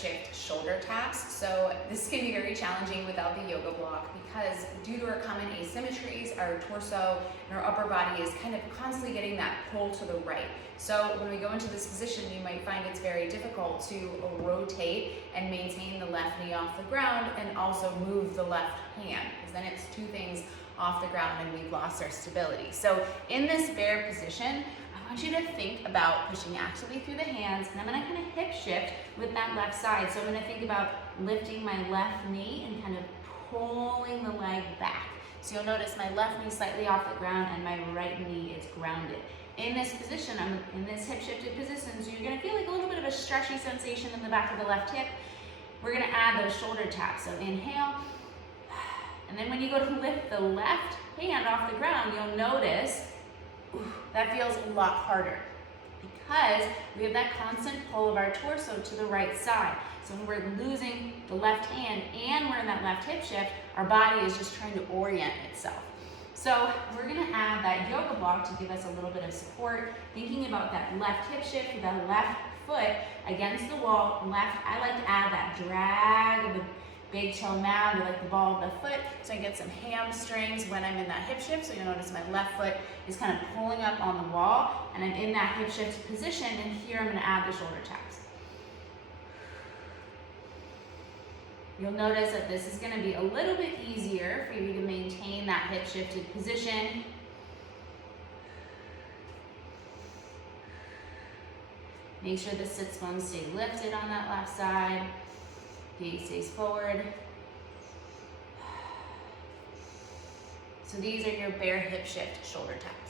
shift shoulder taps. So this can be very challenging without the yoga block because due to our common asymmetries, our torso and our upper body is kind of constantly getting that pull to the right. So when we go into this position, you might find it's very difficult to rotate and maintain the left knee off the ground and also move the left hand, because then it's two things off the ground and we've lost our stability. So in this bear position, I want you to think about pushing actively through the hands, and I'm gonna kind of hip shift with that left side. So I'm gonna think about lifting my left knee and kind of pulling the leg back. So you'll notice my left knee slightly off the ground and my right knee is grounded. In this position, I'm in this hip shifted position, so you're gonna feel like a little bit of a stretchy sensation in the back of the left hip. We're gonna add those shoulder taps. So inhale, and then when you go to lift the left hand off the ground, you'll notice that feels a lot harder because we have that constant pull of our torso to the right side. So when we're losing the left hand and we're in that left hip shift, our body is just trying to orient itself. So we're gonna add that yoga block to give us a little bit of support, thinking about that left hip shift with that left foot against the wall. I like to add that drag of the big toe mound or like the ball of the foot, so I get some hamstrings when I'm in that hip shift. So you'll notice my left foot is kind of pulling up on the wall and I'm in that hip shift position, and here I'm gonna add the shoulder taps. You'll notice that this is gonna be a little bit easier for you to maintain that hip shifted position. Make sure the sits bones stay lifted on that left side. Gaze stays forward. So these are your bear hip shift shoulder taps.